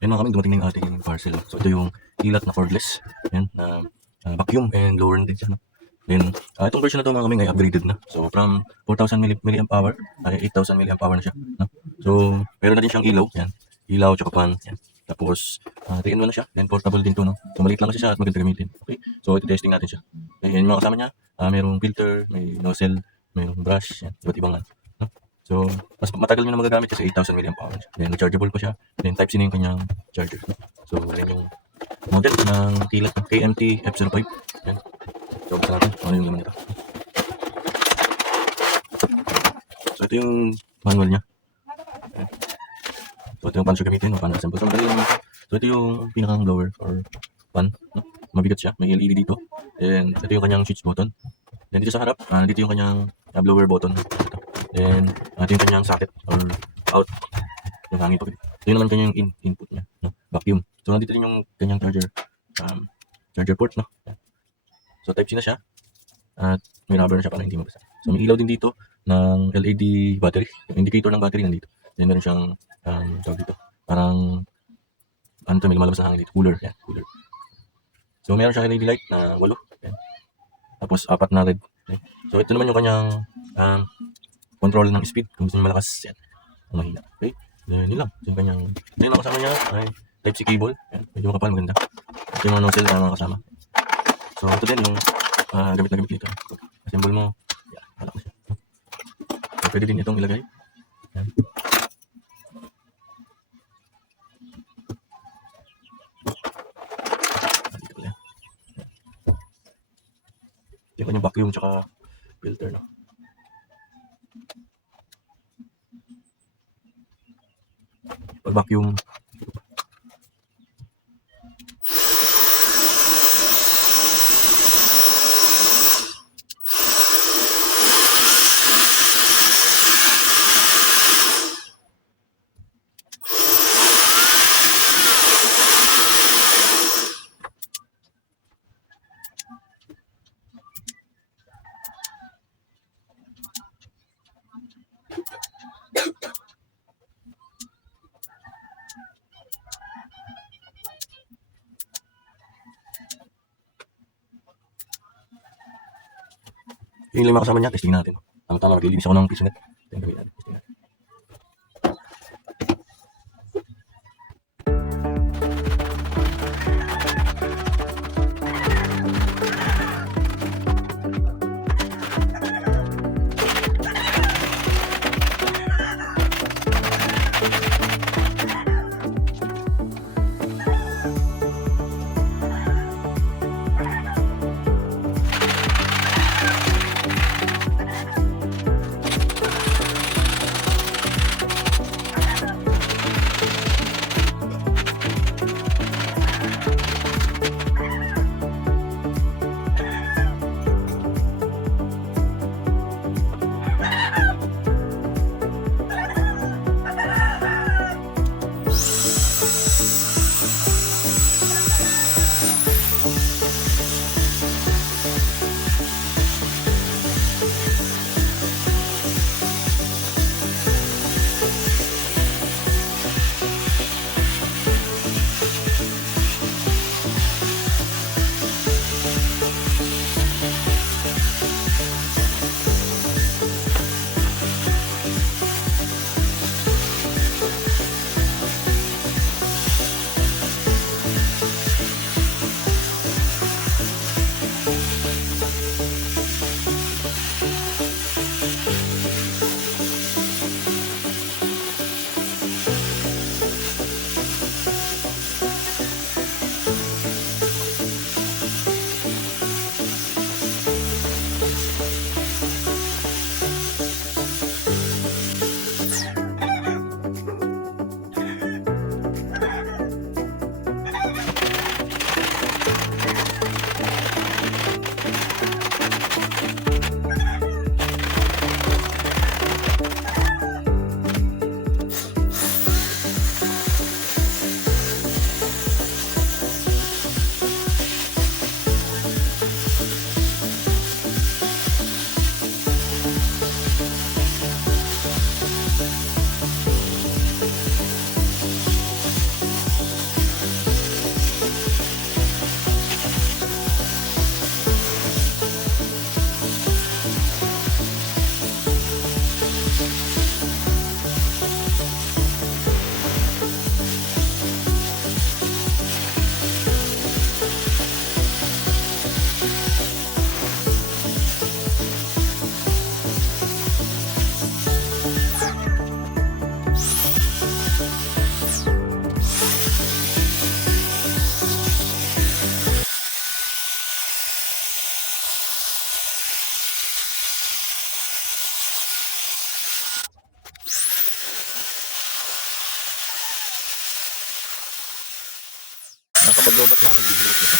Ayan mga kaming, dumating na yung ating parcel. So ito yung kilat na cordless. Ayan, na vacuum and blower din siya. No? Then, itong version na to mga kaming ay upgraded na. So from 4,000 milliamp hour ay 8,000 milliamp hour na siya. No? So meron na din siyang ilaw. Yan. Ilaw, tsaka fan. Yan. Tapos 3-in-1 na siya. Then portable din to. No? So maliit lang kasi siya at maganda gamitin. Okay. So ito testing natin siya. Okay, yan yung mga kasama niya. Mayroong filter, may nozzle, mayroong brush. Yan. Iba't ibang no? So, mas matagal nyo na magagamit kasi 8,000 milliamp hour. Then, rechargeable pa siya. Then, Type-C na yung kanyang charger. So, yan yung model ng kilat ng KMT F05. Yan. So, buksan natin. Ano yung laman nito. So, ito yung manual niya. Yan. So, ito yung pan siya gamitin. Pan assemble. So, madali lang. So, ito yung pinakang blower or pan. No? Mabigat siya. May LED dito. And, ito yung kanyang switch button. Then, dito sa harap, dito yung kanyang blower button. Ito. Then, ito yung kanyang socket or out. Yung hangin po. Ito yung naman kanyang input niya. No? Vacuum. So, nandito din yung kanyang charger. Charger port, no? So, Type-C na siya. At may rubber na siya para hindi mabasa. So, may ilaw din dito ng LED battery. Yung indicator ng battery nandito. Then, meron siyang tawag dito. Parang, ano ito, may lumalabas na hangin dito. Cooler. Yan, cooler. So, meron siyang LED light na 8. Yan. Tapos, 4 na red. Okay. So, ito naman yung kanyang control ng speed. Kung gusto nyo malakas, yan. Kung mahina. Okay? Then, yun lang. So, yung kanyang, ito yung mga kasama niya ay Type-C cable. Yan. Medyo makapal, maganda. Ito yung mga nozzle na mga kasama. So, ito din yung gamit na gamit dito. Assemble mo. Yan. Malak na siya. So, pwede din itong ilagay. Yan. Dito pala yan. Ito yung kanyang vacuum tsaka filter, no? Pag vacuum, yung lima kasama niya, testing natin. Tama-tama, maglilinis ako ng piso net. Testing natin. Kapag lobat lang, nagbibigat ito.